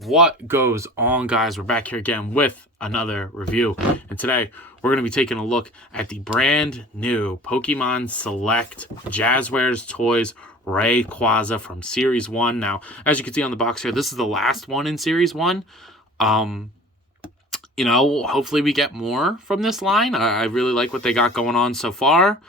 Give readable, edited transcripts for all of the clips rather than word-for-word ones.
What goes on, guys? We're back here again with another review, and today we're going to be taking a look at the brand new Pokemon Select Jazware's Toys Rayquaza from Series 1. Now, as you can see on the box here, this is the last one in Series 1. You know, hopefully we get more from this line. I really like what they got going on so far.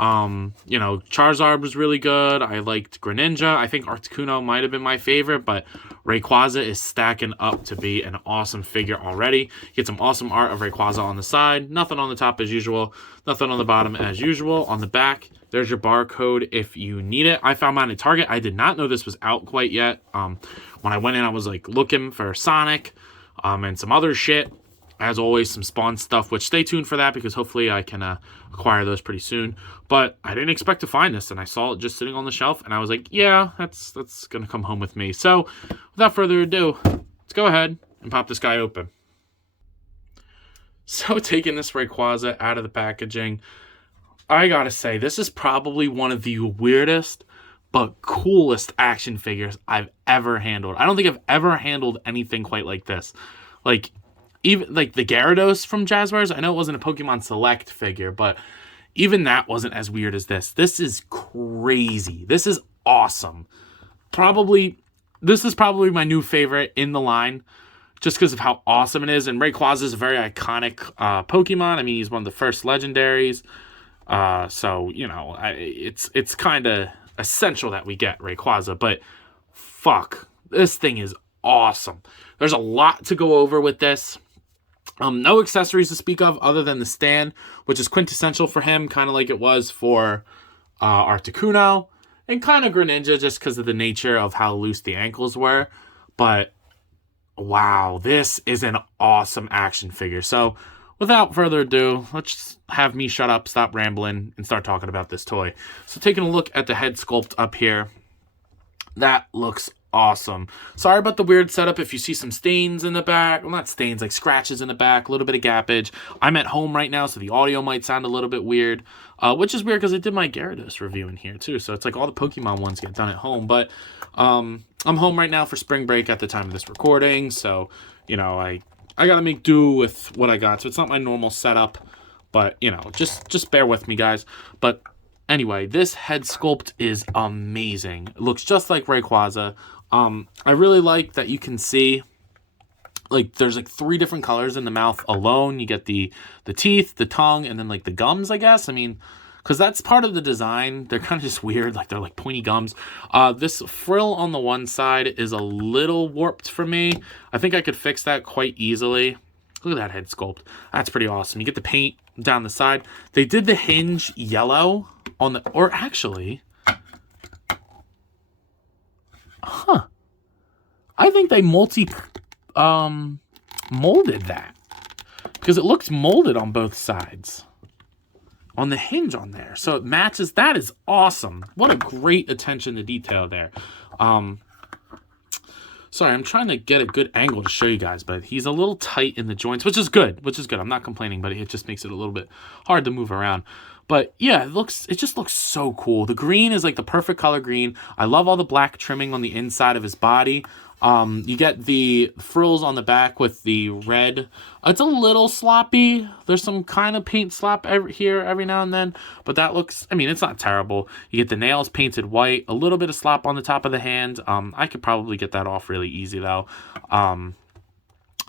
You know, Charizard was really good. I liked Greninja. I think Articuno might have been my favorite, but Rayquaza is stacking up to be an awesome figure already. Get some awesome art of Rayquaza on the side. Nothing on the top as usual. Nothing on the bottom as usual. On the back, there's your barcode if you need it. I found mine at Target. I did not know this was out quite yet. When I went in, I was like looking for Sonic, and some other shit. As always, some Spawn stuff, which stay tuned for that because hopefully I can acquire those pretty soon. But I didn't expect to find this, and I saw it just sitting on the shelf, and I was like, yeah, that's going to come home with me. So without further ado, let's go ahead and pop this guy open. So taking this Rayquaza out of the packaging, I got to say, this is probably one of the weirdest but coolest action figures I've ever handled. I don't think I've ever handled anything quite like this. Like, even like the Gyarados from Jazwares, I know it wasn't a Pokemon Select figure, but even that wasn't as weird as this. This is crazy. This is awesome. This is probably my new favorite in the line, just because of how awesome it is. And Rayquaza is a very iconic Pokemon. I mean, he's one of the first legendaries. So, you know, it's kind of essential that we get Rayquaza. But fuck, this thing is awesome. There's a lot to go over with this. No accessories to speak of other than the stand, which is quintessential for him, kind of like it was for Articuno, and kind of Greninja just because of the nature of how loose the ankles were. But wow, this is an awesome action figure. So without further ado, let's just have me shut up, stop rambling, and start talking about this toy. So taking a look at the head sculpt up here, that looks awesome. Sorry about the weird setup if you see some stains in the back. Well, not stains, like scratches in the back, a little bit of gappage. I'm at home right now, so the audio might sound a little bit weird, which is weird because I did my Gyarados review in here too, so it's like all the Pokemon ones get done at home. But I'm home right now for spring break at the time of this recording, so, you know, I gotta make do with what I got. So it's not my normal setup, but, you know, just bear with me, guys. But anyway, this head sculpt is amazing. It looks just like Rayquaza. I really like that you can see, like, there's like 3 different colors in the mouth alone. You get the teeth, the tongue, and then like the gums, I guess. I mean, because that's part of the design. They're kind of just weird, like they're like pointy gums. This frill on the one side is a little warped for me. I think I could fix that quite easily. Look at that head sculpt. That's pretty awesome. You get the paint down the side. They did the hinge yellow on the, or actually, I think they molded that because it looks molded on both sides on the hinge on there. So it matches. That is awesome. What a great attention to detail there. Sorry, I'm trying to get a good angle to show you guys, but he's a little tight in the joints, which is good. I'm not complaining, but it just makes it a little bit hard to move around. But yeah, it just looks so cool. The green is like the perfect color green. I love all the black trimming on the inside of his body. You get the frills on the back with the red. It's a little sloppy. There's some kind of paint slop every now and then, but that looks, I mean, it's not terrible. You get the nails painted white, a little bit of slop on the top of the hand. I could probably get that off really easy though.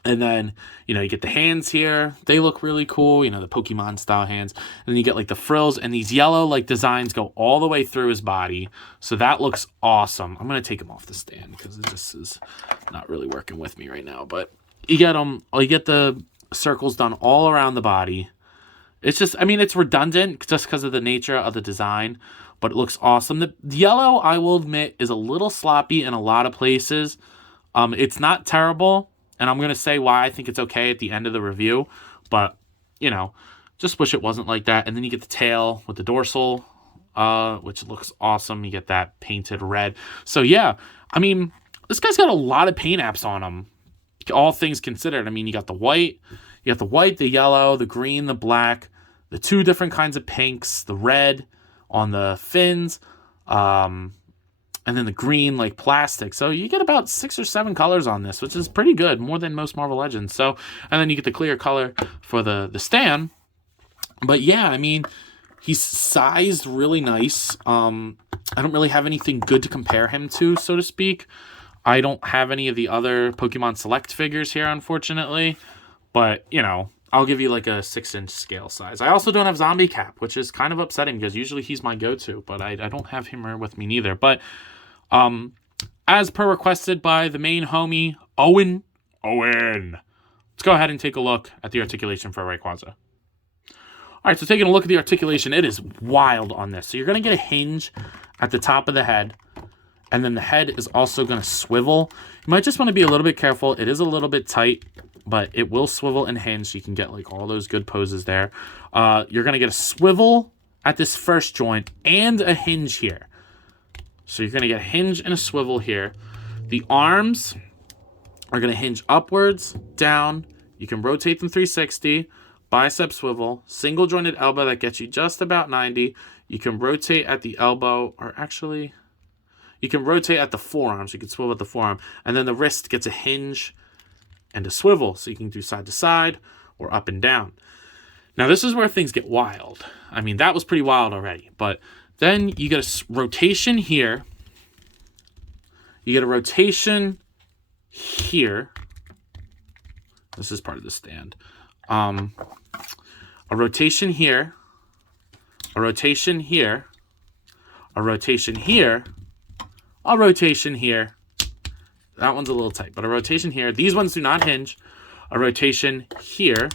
And then, you know, you get the hands here. They look really cool, you know, the Pokemon style hands. And then you get like the frills, and these yellow like designs go all the way through his body. So that looks awesome. I'm going to take him off the stand because this is not really working with me right now. But you get the circles done all around the body. It's just, I mean, it's redundant just because of the nature of the design, but it looks awesome. The yellow, I will admit, is a little sloppy in a lot of places. It's not terrible. And I'm going to say why I think it's okay at the end of the review. But, you know, just wish it wasn't like that. And then you get the tail with the dorsal, which looks awesome. You get that painted red. So, yeah, I mean, this guy's got a lot of paint apps on him, all things considered. I mean, you got the white, the yellow, the green, the black, the 2 different kinds of pinks, the red on the fins. And and then the green like plastic. So you get about 6 or 7 colors on this, which is pretty good, more than most Marvel Legends. So, and then you get the clear color for the stand. But yeah, I mean, he's sized really nice. I don't really have anything good to compare him to, so to speak. I don't have any of the other Pokemon Select figures here, unfortunately. But, you know, I'll give you like a 6-inch scale size. I also don't have Zombie Cap, which is kind of upsetting because usually he's my go-to, but I don't have him here with me neither. But as per requested by the main homie, Owen, let's go ahead and take a look at the articulation for Rayquaza. All right, so taking a look at the articulation, it is wild on this. So you're going to get a hinge at the top of the head, and then the head is also going to swivel. You might just want to be a little bit careful. It is a little bit tight, but it will swivel and hinge, so you can get like all those good poses there. You're going to get a swivel at this first joint and a hinge here. So you're going to get a hinge and a swivel here. The arms are going to hinge upwards, down. You can rotate them 360. Bicep swivel, single jointed elbow that gets you just about 90. You can rotate at the elbow, or actually, you can rotate at the forearm, so you can swivel at the forearm. And then the wrist gets a hinge and a swivel, so you can do side to side or up and down. Now, this is where things get wild. I mean, that was pretty wild already, but then you get a rotation here. You get a rotation here. This is part of the stand. A rotation here, a rotation here, a rotation here, a rotation here. That one's a little tight, but a rotation here. These ones do not hinge. A rotation here.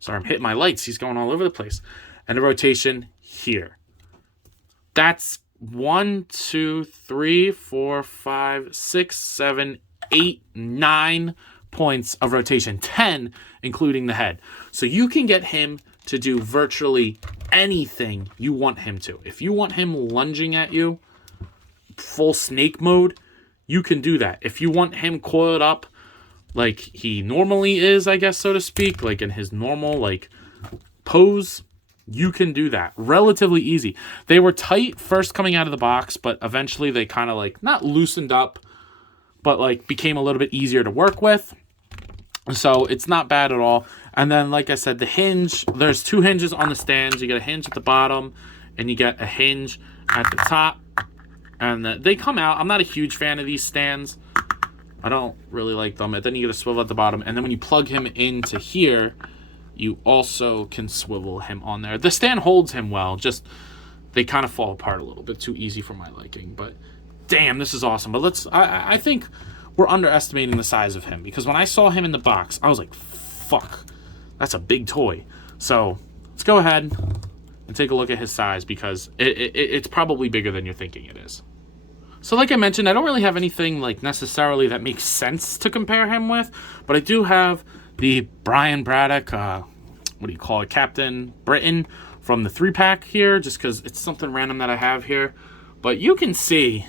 Sorry, I'm hitting my lights. He's going all over the place. And a rotation here. That's 1, 2, 3, 4, 5, 6, 7, 8, 9 points of rotation, 10 including the head. So you can get him to do virtually anything you want him to. If you want him lunging at you full snake mode, you can do that. If you want him coiled up like he normally is, I guess, so to speak, like in his normal like pose, you can do that relatively easy. They were tight first coming out of the box, but eventually they kind of like not loosened up, but like became a little bit easier to work with. So it's not bad at all. And then, like I said, the hinge, there's 2 hinges on the stands. You get a hinge at the bottom and you get a hinge at the top. And they come out. I'm not a huge fan of these stands. I don't really like them. And then you get a swivel at the bottom. And then when you plug him into here, you also can swivel him on there. The stand holds him well. Just they kind of fall apart a little bit too easy for my liking. But damn, this is awesome. But I think we're underestimating the size of him, because when I saw him in the box, I was like, fuck, that's a big toy. So let's go ahead and take a look at his size, because it's probably bigger than you're thinking it is. So like I mentioned, I don't really have anything like necessarily that makes sense to compare him with, but I do have the Brian Braddock, what do you call it, Captain Britain from the 3-pack here, just because it's something random that I have here. But you can see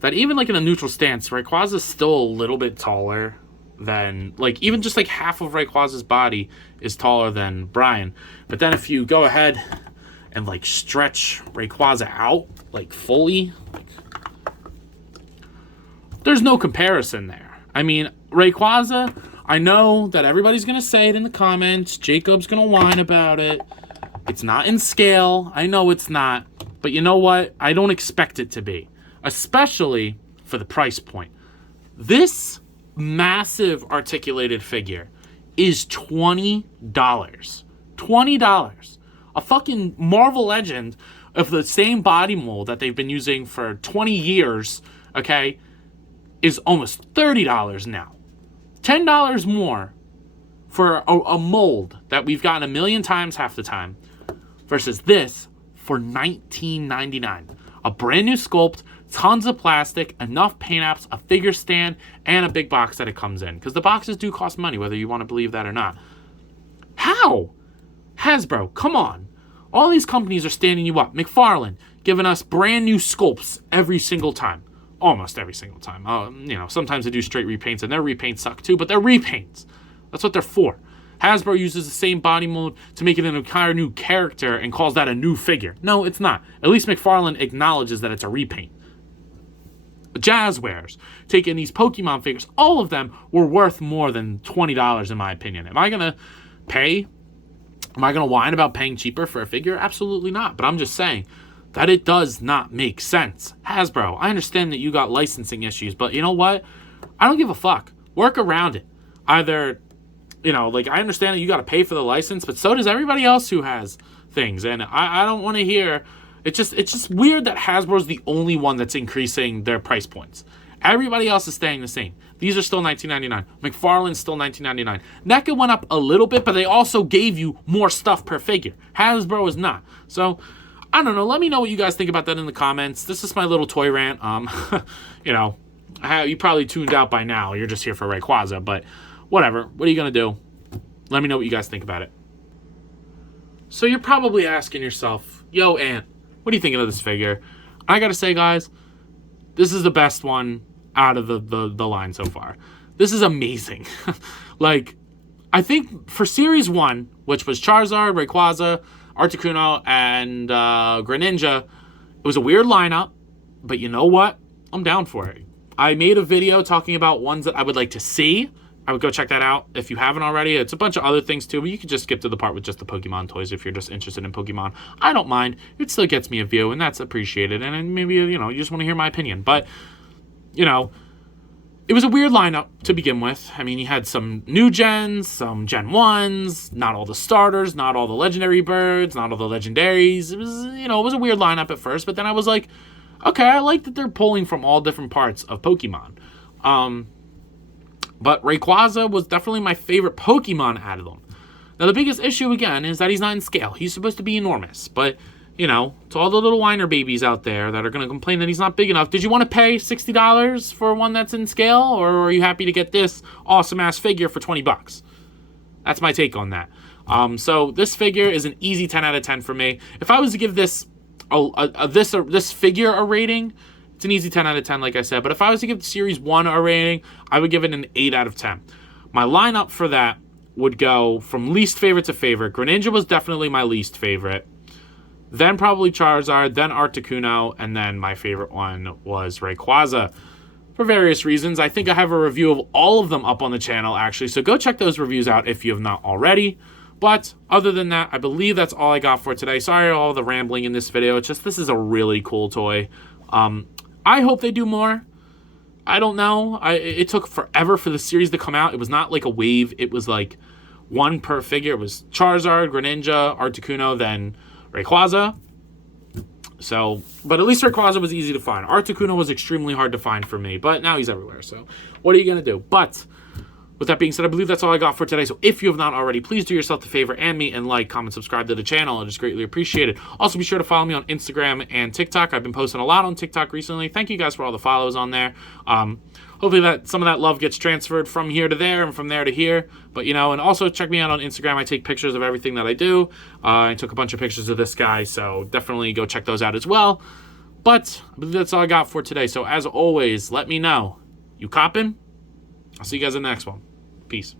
that even like in a neutral stance, Rayquaza is still a little bit taller than, like, even just like half of Rayquaza's body is taller than Brian. But then if you go ahead and like stretch Rayquaza out like fully, like, there's no comparison there. I mean, Rayquaza, I know that everybody's going to say it in the comments. Jacob's going to whine about it. It's not in scale. I know it's not. But you know what? I don't expect it to be, especially for the price point. This massive articulated figure is $20. $20. A fucking Marvel Legend of the same body mold that they've been using for 20 years, okay, is almost $30 now. $10 more for a mold that we've gotten a million times half the time, versus this for $19.99. A brand new sculpt, tons of plastic, enough paint apps, a figure stand, and a big box that it comes in. Because the boxes do cost money, whether you want to believe that or not. How? Hasbro, come on. All these companies are standing you up. McFarlane, giving us brand new sculpts every single time. Almost every single time. You know, sometimes they do straight repaints, and their repaints suck too, but they're repaints. That's what they're for. Hasbro uses the same body mold to make it an entire new character and calls that a new figure. No, it's not. At least McFarlane acknowledges that it's a repaint. Jazwares, taking these Pokemon figures, all of them were worth more than $20 in my opinion. Am I going to whine about paying cheaper for a figure? Absolutely not. But I'm just saying that it does not make sense. Hasbro, I understand that you got licensing issues, but you know what? I don't give a fuck. Work around it. Either, I understand that you got to pay for the license, but so does everybody else who has things. And I don't want to hear... It's just weird that Hasbro's the only one that's increasing their price points. Everybody else is staying the same. These are still $19.99. McFarlane's still $19.99. NECA went up a little bit, but they also gave you more stuff per figure. Hasbro is not. So, I don't know. Let me know what you guys think about that in the comments. This is my little toy rant. You probably tuned out by now. You're just here for Rayquaza, but whatever. What are you going to do? Let me know what you guys think about it. So you're probably asking yourself, yo, Ant, what are you thinking of this figure? I gotta say, guys, this is the best one out of the line so far. This is amazing. I think for Series 1, which was Charizard, Rayquaza, Articuno, and Greninja, it was a weird lineup, but you know what? I'm down for it. I made a video talking about ones that I would like to see. I would go check that out if you haven't already. It's a bunch of other things too, but you can just skip to the part with just the Pokemon toys if you're just interested in Pokemon. I don't mind. It still gets me a view, and that's appreciated. And maybe, you just want to hear my opinion. But, it was a weird lineup to begin with. I mean, you had some new gens, some Gen 1s, not all the starters, not all the legendary birds, not all the legendaries. It was, it was a weird lineup at first, but then I was like, okay, I like that they're pulling from all different parts of Pokemon. But Rayquaza was definitely my favorite Pokemon out of them. Now, the biggest issue, again, is that he's not in scale. He's supposed to be enormous. But, to all the little whiner babies out there that are going to complain that he's not big enough, did you want to pay $60 for one that's in scale? Or are you happy to get this awesome-ass figure for $20? That's my take on that. So this figure is an easy 10 out of 10 for me. If I was to give this figure a rating... It's an easy 10 out of 10, like I said. But if I was to give the Series 1 a rating, I would give it an 8 out of 10. My lineup for that would go from least favorite to favorite. Greninja was definitely my least favorite. Then probably Charizard, then Articuno, and then my favorite one was Rayquaza. For various reasons. I think I have a review of all of them up on the channel, actually. So go check those reviews out if you have not already. But other than that, I believe that's all I got for today. Sorry for all the rambling in this video. It's just this is a really cool toy. I hope they do more. I don't know. It took forever for the series to come out. It was not like a wave. It was like one per figure. It was Charizard, Greninja, Articuno, then Rayquaza. So, but at least Rayquaza was easy to find. Articuno was extremely hard to find for me, but now he's everywhere. So, what are you going to do? But with that being said, I believe that's all I got for today. So if you have not already, please do yourself the favor and me and like, comment, subscribe to the channel. It is greatly appreciated. Also, be sure to follow me on Instagram and TikTok. I've been posting a lot on TikTok recently. Thank you guys for all the follows on there. Hopefully that some of that love gets transferred from here to there and from there to here. But, and also check me out on Instagram. I take pictures of everything that I do. I took a bunch of pictures of this guy, so definitely go check those out as well. But I believe that's all I got for today. So as always, let me know. You coppin'? I'll see you guys in the next one. Peace.